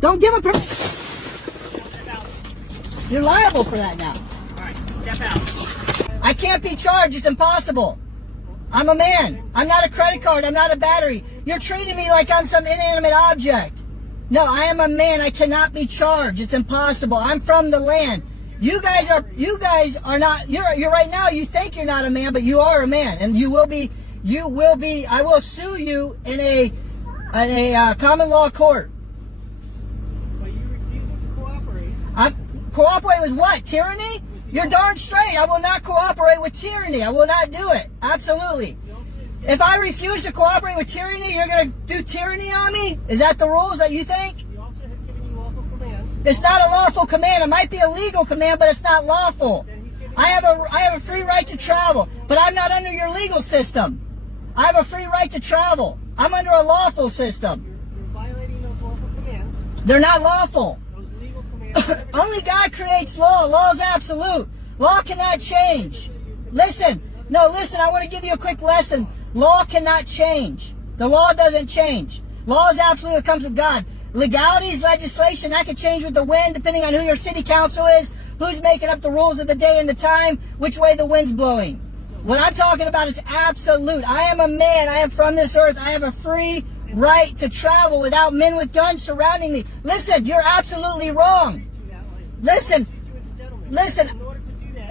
Don't give a permission. You're liable for that now. All right, step out. I can't be charged. It's impossible. I'm a man. I'm not a credit card. I'm not a battery. You're treating me like I'm some inanimate object. No, I am a man. I cannot be charged. It's impossible. I'm from the land. You guys are not, you're right now, you think you're not a man, but you are a man. And you will be, I will sue you in a common law court. But you refusing to cooperate. Cooperate with what? Tyranny? You're darn straight. I will not cooperate with tyranny. I will not do it. Absolutely. If I refuse to cooperate with tyranny, you're going to do tyranny on me? Is that the rules that you think? The officer has given you lawful command. It's not a lawful command. It might be a legal command, but it's not lawful. I have a free right to travel, but I'm not under your legal system. I have a free right to travel. I'm under a lawful system. You're violating those lawful commands. They're not lawful. Those legal commands. Only God creates law. Law is absolute. Law cannot change. Listen, I want to give you a quick lesson. Law cannot change. The law doesn't change. Law is absolute. It comes with God. Legality is legislation. That can change with the wind, depending on who your city council is, who's making up the rules of the day and the time, which way the wind's blowing. What I'm talking about is absolute. I am a man. I am from this earth. I have a free right to travel without men with guns surrounding me. Listen, you're absolutely wrong. Listen.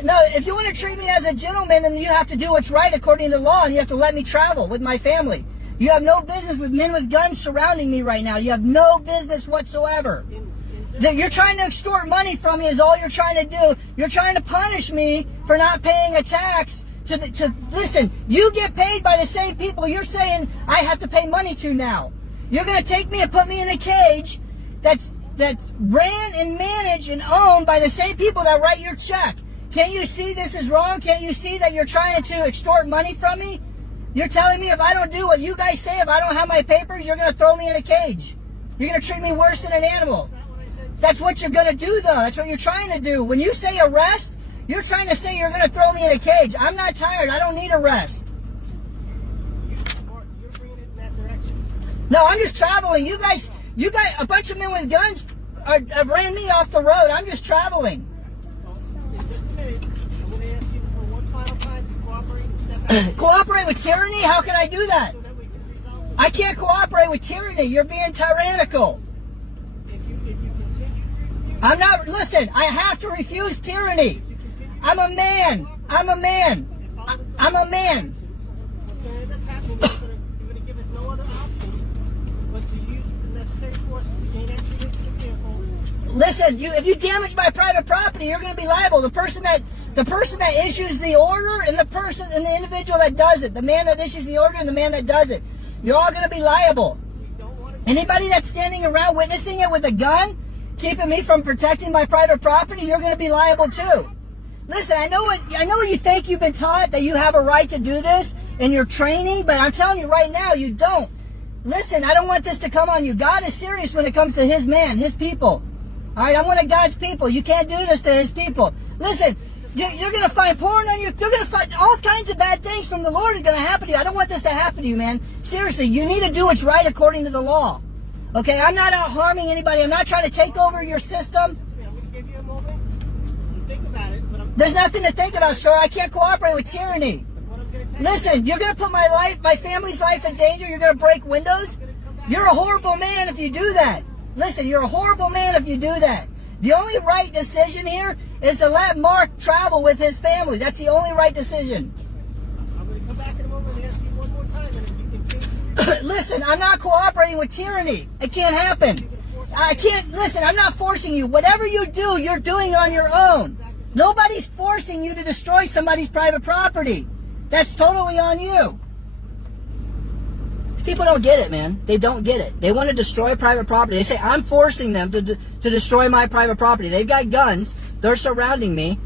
No, if you want to treat me as a gentleman, then you have to do what's right according to law, and you have to let me travel with my family. You have no business with men with guns surrounding me right now. You have no business whatsoever. You're trying to extort money from me is all you're trying to do. You're trying to punish me for not paying a tax. Listen, you get paid by the same people you're saying I have to pay money to now. You're going to take me and put me in a cage that's ran and managed and owned by the same people that write your check. Can't you see this is wrong? Can't you see that you're trying to extort money from me? You're telling me if I don't do what you guys say, if I don't have my papers, you're going to throw me in a cage. You're going to treat me worse than an animal. That's what you're going to do, though. That's what you're trying to do. When you say arrest, you're trying to say you're going to throw me in a cage. I'm not tired. I don't need arrest. You're bringing it in that direction. No, I'm just traveling. You guys, a bunch of men with guns have ran me off the road. I'm just traveling. In just a minute, I'm going to ask you for one final time to cooperate and step out. Cooperate with tyranny? How can I do that? So that we can resolve this. I can't cooperate with tyranny. You're being tyrannical. If you continue to refuse. I'm not, listen, I have to refuse tyranny. I'm a man. I'm a man. I'm a man. What's going to end up happening is you're going to give us no other option but to use the necessary force to gain entry into the vehicle. Listen, if you damage my private property, you're going to be liable. The person that issues the order and the individual that does it, the man that issues the order and the man that does it, you're all going to be liable. Anybody that's standing around witnessing it with a gun, keeping me from protecting my private property, you're going to be liable too. Listen, I know what you think you've been taught, that you have a right to do this in your training, but I'm telling you right now, you don't. Listen, I don't want this to come on you. God is serious when it comes to his man, his people. All right, I'm one of God's people. You can't do this to his people. Listen, you're going to find porn on you. You're going to find all kinds of bad things from the Lord are going to happen to you. I don't want this to happen to you, man. Seriously, you need to do what's right according to the law. Okay, I'm not out harming anybody. I'm not trying to take over your system. I'm going to give you a moment to think about it. There's nothing to think about, sir. I can't cooperate with tyranny. Listen, you're going to put my life, my family's life in danger. You're going to break windows. You're a horrible man if you do that. Listen, you're a horrible man if you do that. The only right decision here is to let Mark travel with his family. That's the only right decision. I'm going to come back in a moment and ask you one more time, and if you continue. Listen, I'm not cooperating with tyranny. It can't happen. I can't, listen, I'm not forcing you. Whatever you do, you're doing on your own. Nobody's forcing you to destroy somebody's private property. That's totally on you. People don't get it, man. They don't get it. They want to destroy private property. They say, I'm forcing them to destroy my private property. They've got guns. They're surrounding me.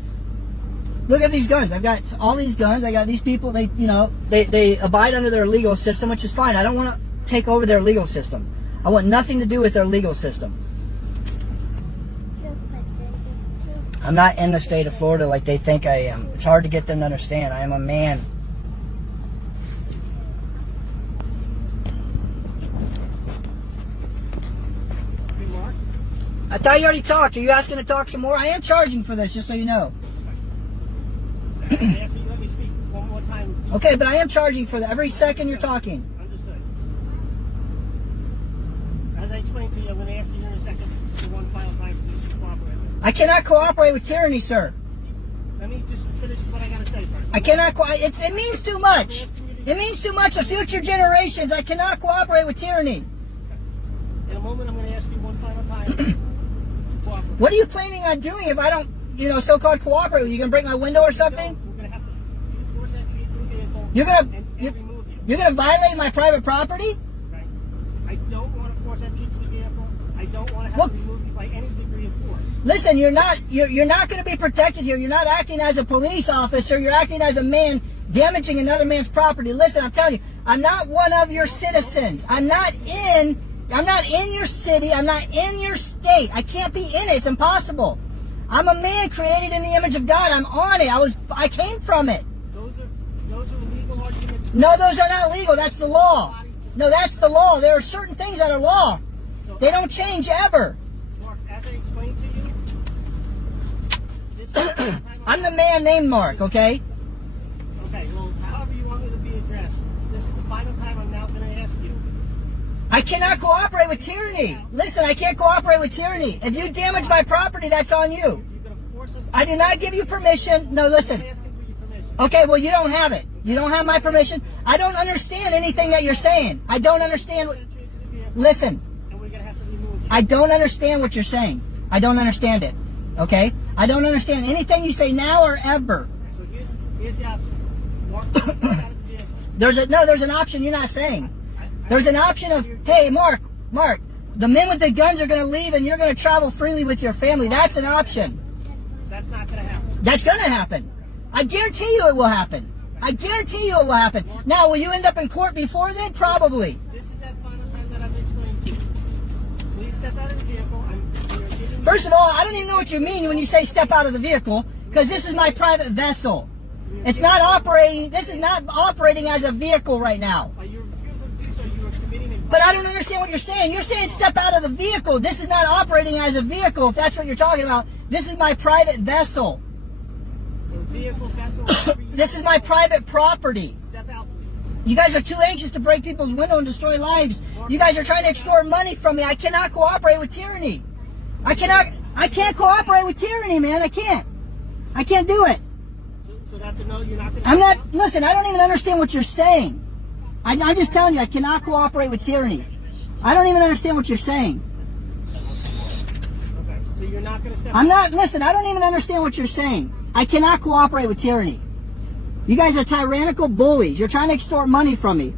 Look at these guns. I've got all these guns. I got these people. They abide under their legal system, which is fine. I don't want to take over their legal system. I want nothing to do with their legal system. I'm not in the state of Florida like they think I am. It's hard to get them to understand. I am a man. Hey, Mark. I thought you already talked. Are you asking to talk some more? I am charging for this, just so you know. I asked you to let me speak one more time. Okay, but I am charging for that every second you're talking. Understood. As I explained to you, I'm going to ask you in a second for one final time to cooperate. I cannot cooperate with tyranny, sir. Let me just finish what I got to say first. I cannot. It means too much. It means too much of future generations. I cannot cooperate with tyranny. In a moment, I'm going to ask you one final time to cooperate. What are you planning on doing if I don't, so-called cooperate? You gonna break my window or something? We're going to have to force entry into the vehicle You're gonna and remove you. You're gonna violate my private property? Right? I don't want to force entry into the vehicle. I don't want to have Well, to remove you by any degree of force. Listen, you're not going to be protected here. You're not acting as a police officer. You're acting as a man damaging another man's property. Listen, I'm telling you, I'm not one of your citizens. I'm not in your city. I'm not in your state. I can't be in it. It's impossible. I'm a man created in the image of God. I'm on it. I came from it. Those are legal arguments. No, those are not legal. That's the law. No, that's the law. There are certain things that are law. They don't change ever. Mark, as I explained to you, this is the time I'm the man named Mark, okay? Okay, well, however you want me to be addressed, this is the final time I'm now going to ask you. I cannot cooperate with tyranny. Listen, I can't cooperate with tyranny. If you damage my property, that's on you. You're going to force us to... I do not give you permission. No, listen. I'm asking for your permission. Okay, well, you don't have it. You don't have my permission. I don't understand anything that you're saying. I don't understand what... Entry into the vehicle, Listen, and we're going to have to remove you. I don't understand what you're saying. I don't understand it. Okay? I don't understand anything you say now or ever. So here's the option. Mark, step out of the vehicle. There's an option you're not saying. There's an option of, hey, Mark, the men with the guns are going to leave and you're going to travel freely with your family. That's an option. That's not going to happen. That's going to happen. I guarantee you it will happen. I guarantee you it will happen. Now, will you end up in court before then? Probably. This is that final time that I've explained to you. Please step out of the vehicle. You're giving First of all, I don't even know what you mean when you say step out of the vehicle, because this is my private vessel. It's not operating. This is not operating as a vehicle right now. By your refusal to do so, you are committing a... But I don't understand what you're saying. You're saying step out of the vehicle. This is not operating as a vehicle, if that's what you're talking about. This is my private vessel. vehicle, vessel, whatever you This is my private property. step out. You guys are too anxious to break people's window and destroy lives. You guys are trying to extort money from me. I cannot cooperate with tyranny. I can't cooperate with tyranny, man. I can't do it. So that's a no, you're not going to... I'm not, listen, I don't even understand what you're saying. I'm just telling you, I cannot cooperate with tyranny. I don't even understand what you're saying. Okay, so you're not going to step Listen, I don't even understand what you're saying. I cannot cooperate with tyranny. You guys are tyrannical bullies. You're trying to extort money from me.